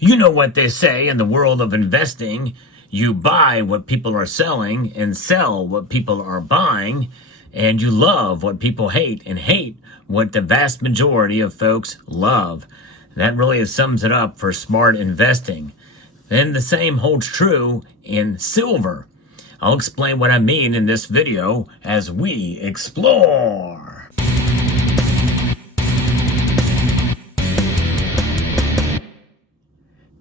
You know what they say in the world of investing. You buy what people are selling and sell what people are buying, and you love what people hate and hate what the vast majority of folks love. That really sums it up for smart investing. And the same holds true in silver. I'll explain what I mean in this video as we explore.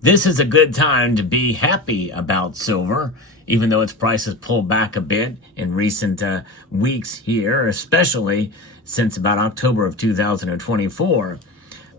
This is a good time to be happy about silver, even though its price has pulled back a bit in recent weeks here, especially since about October of 2024.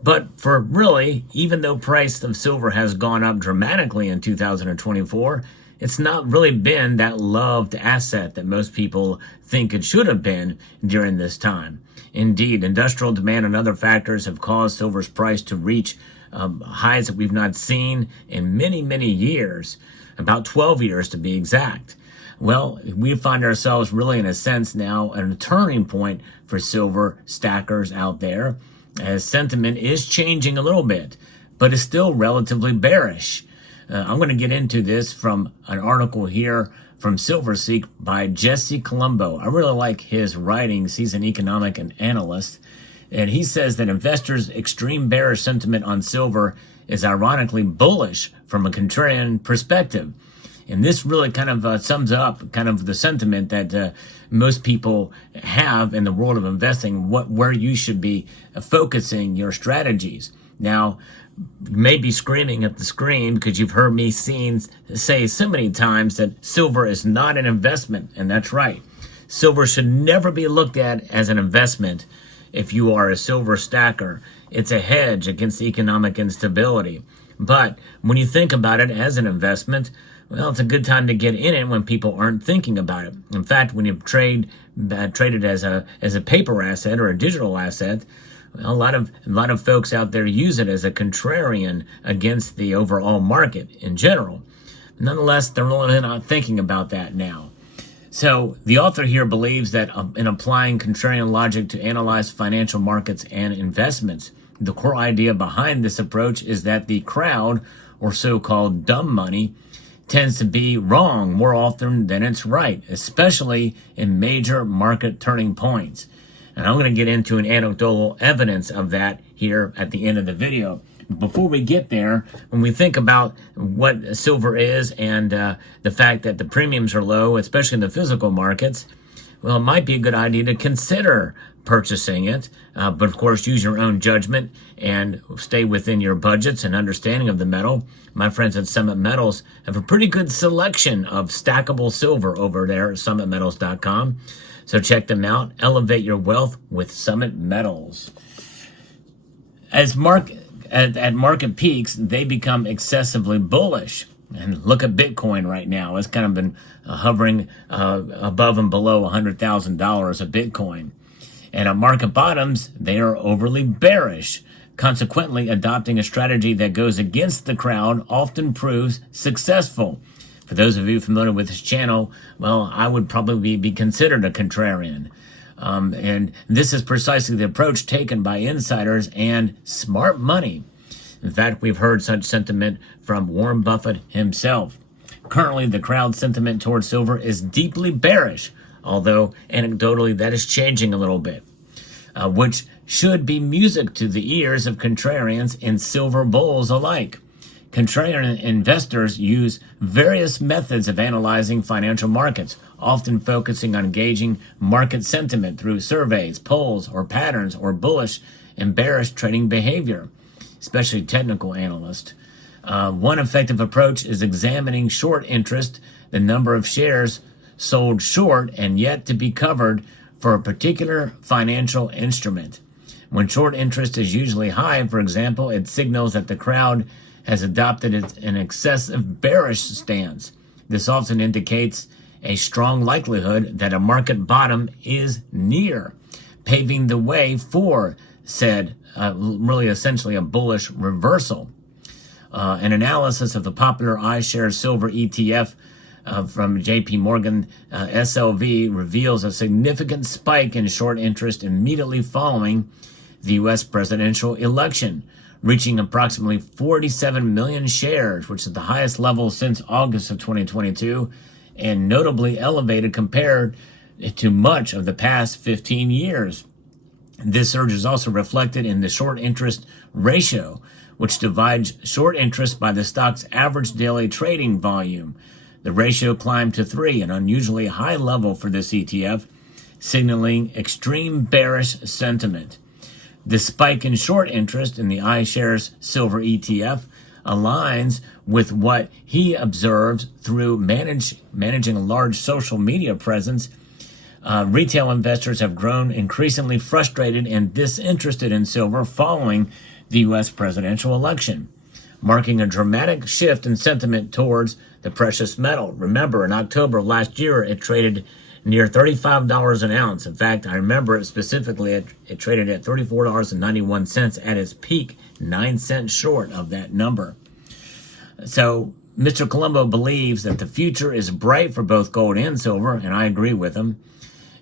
But for really, even though price of silver has gone up dramatically in 2024, it's not really been that loved asset that most people think it should have been during this time. Indeed, industrial demand and other factors have caused silver's price to reach highs that we've not seen in many, many years, about 12 years to be exact. Well, we find ourselves really, in a sense now, at a turning point for silver stackers out there, as sentiment is changing a little bit, but is still relatively bearish. I'm going to get into this from an article here from SilverSeek by Jesse Colombo. I really like his writings. He's an economic analyst. And he says that investors' extreme bearish sentiment on silver is ironically bullish from a contrarian perspective. And this really kind of sums up kind of the sentiment that most people have in the world of investing, where you should be focusing your strategies. Now, you may be screaming at the screen because you've heard me say so many times that silver is not an investment, and that's right. Silver should never be looked at as an investment. If you are a silver stacker, it's a hedge against economic instability. But when you think about it as an investment, well, it's a good time to get in it when people aren't thinking about it. In fact, when you trade it as a paper asset or a digital asset, well, a lot of folks out there use it as a contrarian against the overall market in general. Nonetheless, they're really not thinking about that now. So the author here believes that in applying contrarian logic to analyze financial markets and investments, the core idea behind this approach is that the crowd, or so-called dumb money, tends to be wrong more often than it's right, especially in major market turning points. And I'm going to get into an anecdotal evidence of that here at the end of the video. Before we get there, when we think about what silver is and the fact that the premiums are low, especially in the physical markets, well, it might be a good idea to consider purchasing it. But of course, use your own judgment and stay within your budgets and understanding of the metal. My friends at Summit Metals have a pretty good selection of stackable silver over there at summitmetals.com. So check them out. Elevate your wealth with Summit Metals. At market peaks, they become excessively bullish. And look at Bitcoin right now. It's kind of been hovering above and below $100,000 a Bitcoin. And at market bottoms, they are overly bearish. Consequently, adopting a strategy that goes against the crowd often proves successful. For those of you familiar with this channel, well, I would probably be considered a contrarian. And this is precisely the approach taken by insiders and smart money. In fact, we've heard such sentiment from Warren Buffett himself. Currently, the crowd sentiment towards silver is deeply bearish, although anecdotally that is changing a little bit, which should be music to the ears of contrarians and silver bulls alike. Contrarian investors use various methods of analyzing financial markets, often focusing on gauging market sentiment through surveys, polls, or patterns, or bullish and bearish trading behavior, especially technical analysts. One effective approach is examining short interest, the number of shares sold short and yet to be covered for a particular financial instrument. When short interest is usually high, for example, it signals that the crowd has adopted an excessive bearish stance. This often indicates a strong likelihood that a market bottom is near, paving the way for said, really essentially a bullish reversal. An analysis of the popular iShares Silver ETF from JP Morgan SLV reveals a significant spike in short interest immediately following the U.S. presidential election, reaching approximately 47 million shares, which is the highest level since August of 2022, and notably elevated compared to much of the past 15 years. This surge is also reflected in the short interest ratio, which divides short interest by the stock's average daily trading volume. The ratio climbed to 3, an unusually high level for this ETF, signaling extreme bearish sentiment. The spike in short interest in the iShares Silver ETF aligns with what he observes through managing a large social media presence. Retail investors have grown increasingly frustrated and disinterested in silver following the U.S. presidential election, marking a dramatic shift in sentiment towards the precious metal. Remember, in October last year, it traded near $35 an ounce. In fact, I remember it specifically, it traded at $34.91 at its peak, 9 cents short of that number. So Mr. Colombo believes that the future is bright for both gold and silver, and I agree with him.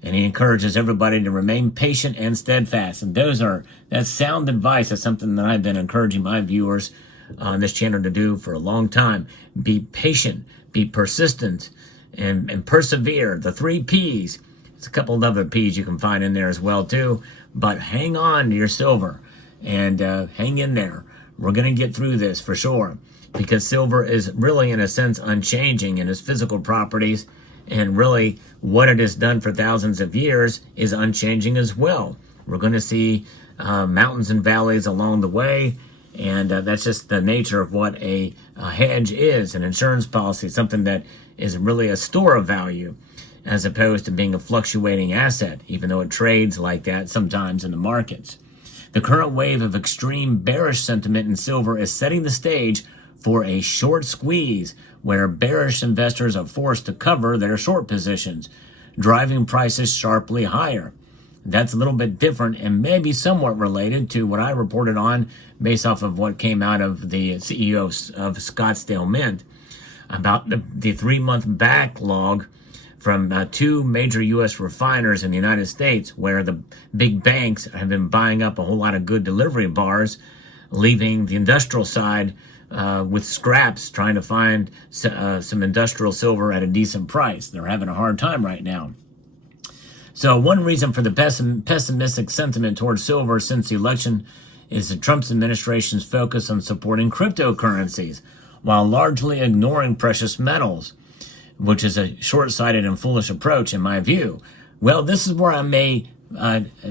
And he encourages everybody to remain patient and steadfast. And that's sound advice. That's something that I've been encouraging my viewers on this channel to do for a long time. Be patient, be persistent, and persevere. The 3 P's. There's a couple of other P's you can find in there as well too. But hang on to your silver and hang in there. We're going to get through this for sure, because silver is really, in a sense, unchanging in its physical properties. And really, what it has done for thousands of years is unchanging as well. We're going to see mountains and valleys along the way, and that's just the nature of what a hedge is, an insurance policy, something that is really a store of value, as opposed to being a fluctuating asset, even though it trades like that sometimes in the markets. The current wave of extreme bearish sentiment in silver is setting the stage for a short squeeze, where bearish investors are forced to cover their short positions, driving prices sharply higher. That's a little bit different and maybe somewhat related to what I reported on based off of what came out of the CEO of Scottsdale Mint about the 3-month backlog from 2 major U.S. refiners in the United States, where the big banks have been buying up a whole lot of good delivery bars, leaving the industrial side with scraps, trying to find some industrial silver at a decent price. They're having a hard time right now. So one reason for the pessimistic sentiment towards silver since the election is the Trump administration's focus on supporting cryptocurrencies while largely ignoring precious metals, which is a short-sighted and foolish approach in my view. Well, this is where I may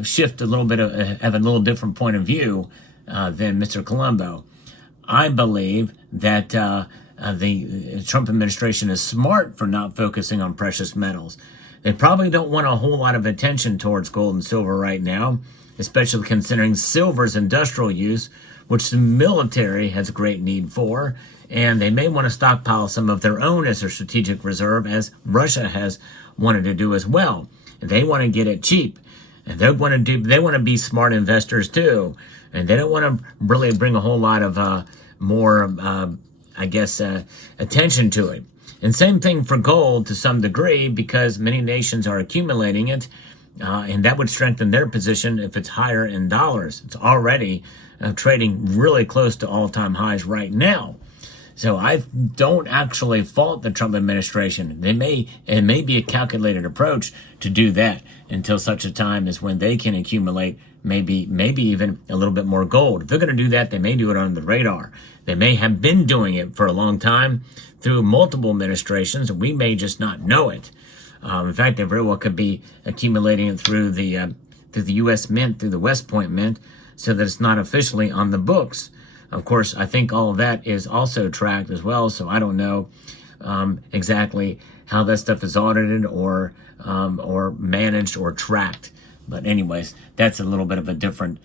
shift a little bit, have a little different point of view than Mr. Colombo. I believe that the Trump administration is smart for not focusing on precious metals. They probably don't want a whole lot of attention towards gold and silver right now, especially considering silver's industrial use, which the military has a great need for, and they may want to stockpile some of their own as a strategic reserve, as Russia has wanted to do as well. They want to get it cheap, and they want to be smart investors too, and they don't want to really bring a whole lot of more attention to it. And same thing for gold to some degree, because many nations are accumulating it, and that would strengthen their position if it's higher in dollars. It's already trading really close to all-time highs right now. So I don't actually fault the Trump administration. It may be a calculated approach to do that until such a time as when they can accumulate maybe even a little bit more gold. If they're going to do that, they may do it under the radar. They may have been doing it for a long time through multiple administrations, and we may just not know it. In fact, they very well could be accumulating it through the U.S. Mint, through the West Point Mint, so that it's not officially on the books. Of course, I think all of that is also tracked as well, so I don't know exactly how that stuff is audited or managed or tracked. But anyways, that's a little bit of a different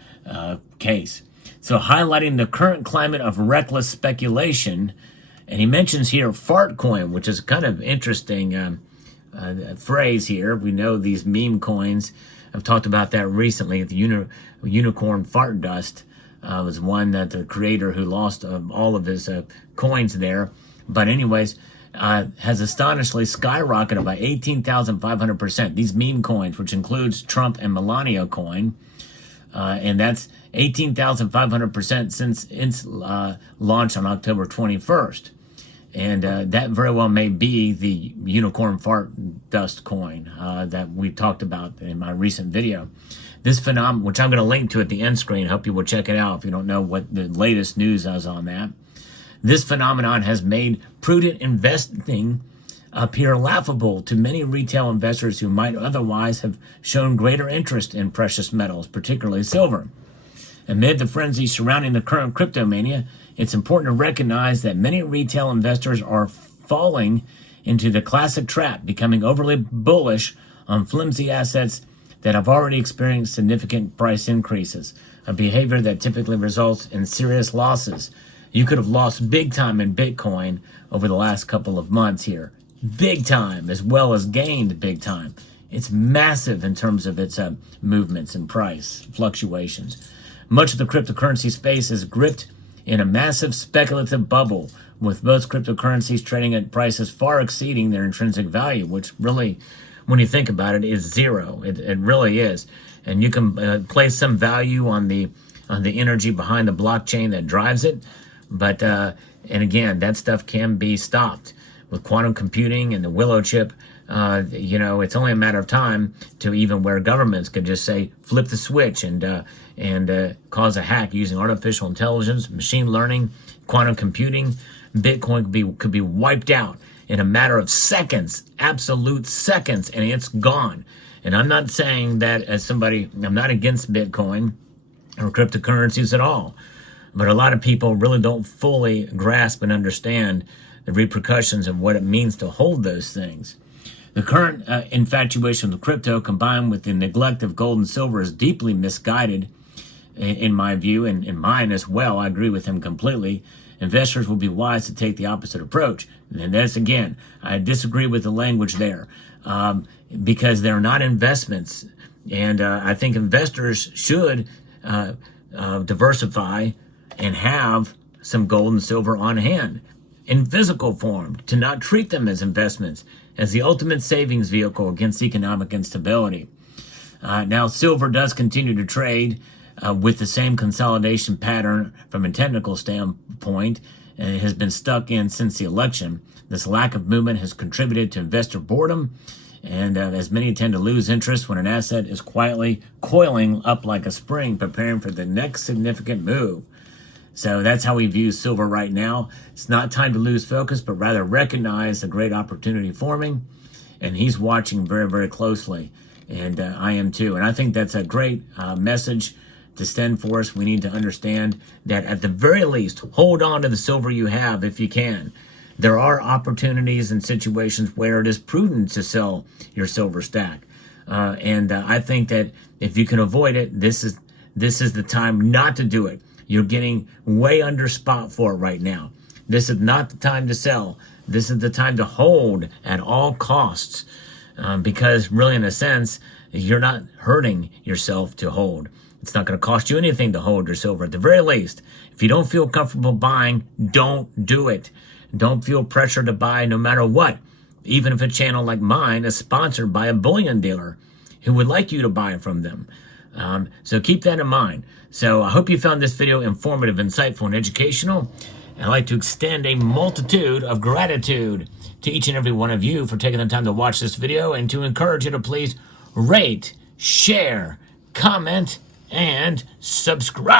case. So highlighting the current climate of reckless speculation, and he mentions here fart coin, which is kind of interesting phrase here. We know these meme coins. I've talked about that recently. The unicorn fart dust was one that the creator, who lost all of his coins there, but anyways, has astonishingly skyrocketed by 18,500%. These meme coins, which includes Trump and Melania coin, and that's 18,500% since its launch on October 21st. And that very well may be the unicorn fart dust coin that we talked about in my recent video. This phenomenon, which I'm going to link to at the end screen, hope you will check it out if you don't know what the latest news is on that. This phenomenon has made prudent investing appear laughable to many retail investors who might otherwise have shown greater interest in precious metals, particularly silver. Amid the frenzy surrounding the current crypto mania, it's important to recognize that many retail investors are falling into the classic trap, becoming overly bullish on flimsy assets that have already experienced significant price increases, a behavior that typically results in serious losses. You could have lost big time in Bitcoin over the last couple of months here. Big time, as well as gained big time. It's massive in terms of its movements and price fluctuations. Much of the cryptocurrency space is gripped in a massive speculative bubble, with most cryptocurrencies trading at prices far exceeding their intrinsic value, which really, when you think about it, is zero. It really is. And you can place some value on the energy behind the blockchain that drives it, but and again, that stuff can be stopped with quantum computing and the Willow chip. It's only a matter of time to even where governments could just say flip the switch and cause a hack using artificial intelligence, machine learning, quantum computing. Bitcoin could be wiped out in a matter of seconds, absolute seconds, and it's gone. And I'm not saying that as somebody, I'm not against Bitcoin or cryptocurrencies at all, but a lot of people really don't fully grasp and understand the repercussions of what it means to hold those things. The current infatuation with crypto, combined with the neglect of gold and silver, is deeply misguided, in my view, and in mine as well. I agree with him completely. Investors will be wise to take the opposite approach. And that's, again, I disagree with the language there, because they're not investments. And I think investors should diversify and have some gold and silver on hand in physical form, to not treat them as investments, as the ultimate savings vehicle against economic instability. Now, silver does continue to trade with the same consolidation pattern from a technical standpoint, and it has been stuck in since the election. This lack of movement has contributed to investor boredom, and as many tend to lose interest when an asset is quietly coiling up like a spring, preparing for the next significant move. So that's how we view silver right now. It's not time to lose focus, but rather recognize the great opportunity forming. And he's watching very, very closely. And I am too. And I think that's a great message to send for us. We need to understand that at the very least, hold on to the silver you have if you can. There are opportunities and situations where it is prudent to sell your silver stack. And I think that if you can avoid it, this is the time not to do it. You're getting way under spot for it right now. This is not the time to sell. This is the time to hold at all costs, because really, in a sense, you're not hurting yourself to hold. It's not going to cost you anything to hold your silver. At the very least, if you don't feel comfortable buying, don't do it. Don't feel pressure to buy no matter what. Even if a channel like mine is sponsored by a bullion dealer who would like you to buy from them. So keep that in mind. So I hope you found this video informative, insightful, and educational. I'd like to extend a multitude of gratitude to each and every one of you for taking the time to watch this video, and to encourage you to please rate, share, comment, and subscribe.